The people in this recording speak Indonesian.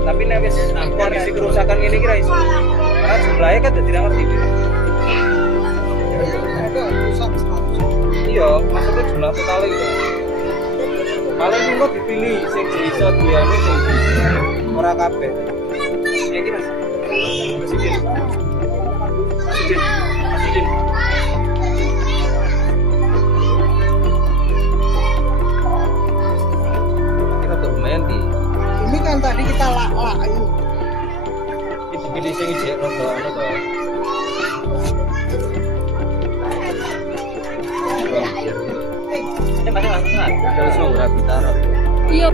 Tapi nek wis kondisi kerusakan ini kira iso. Karena jumlahnya kan tidak ngerti. Iya, maksudnya jumlah total itu. Paling minggu dipilih sing iso diane sing ora kabeh. Ya iki Mas. Oksigen. Oksigen. Oksigen. Kita tuh lumayan di. Ini kan tadi kita lak itu. Itu pilih sing ijek rada anu to. Ini masih langsung kan? Terus mau berapa taruh? Iya.